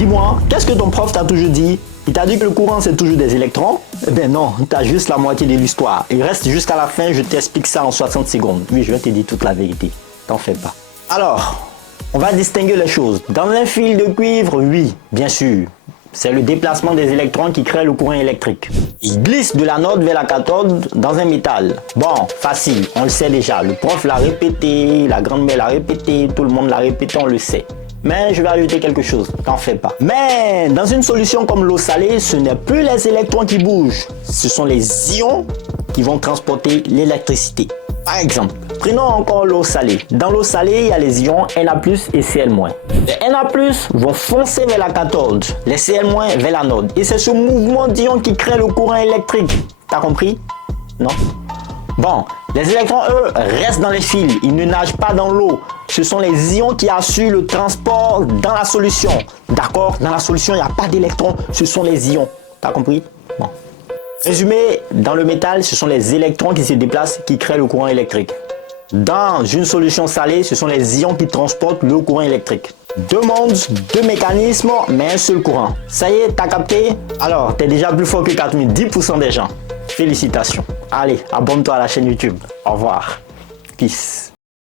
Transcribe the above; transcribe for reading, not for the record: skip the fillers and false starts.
Dis-moi, qu'est-ce que ton prof t'a toujours dit? Il t'a dit que le courant c'est toujours des électrons? Eh ben non, t'as juste la moitié de l'histoire. Il reste jusqu'à la fin, je t'explique ça en 60 secondes. Oui, je vais te dire toute la vérité. T'en fais pas. Alors, on va distinguer les choses. Dans un fil de cuivre, oui, bien sûr. C'est le déplacement des électrons qui crée le courant électrique. Il glisse de l'anode vers la cathode dans un métal. Bon, facile, on le sait déjà. Le prof l'a répété, la grand-mère l'a répété, tout le monde l'a répété, on le sait. Mais je vais ajouter quelque chose, t'en fais pas. Mais dans une solution comme l'eau salée, ce n'est plus les électrons qui bougent. Ce sont les ions qui vont transporter l'électricité. Par exemple, prenons encore l'eau salée. Dans l'eau salée, il y a les ions Na+ et Cl-. Les Na+ vont foncer vers la cathode, les Cl- vers l'anode. Et c'est ce mouvement d'ions qui crée le courant électrique. T'as compris? Non? Bon, les électrons, eux, restent dans les fils. Ils ne nagent pas dans l'eau. Ce sont les ions qui assurent le transport dans la solution. D'accord? Dans la solution, il n'y a pas d'électrons. Ce sont les ions. T'as compris? Bon. Résumé, dans le métal, ce sont les électrons qui se déplacent qui créent le courant électrique. Dans une solution salée, ce sont les ions qui transportent le courant électrique. Deux mondes, deux mécanismes, mais un seul courant. Ça y est, t'as capté? Alors, t'es déjà plus fort que 4010% des gens. Félicitations. Allez, abonne-toi à la chaîne YouTube. Au revoir. Peace.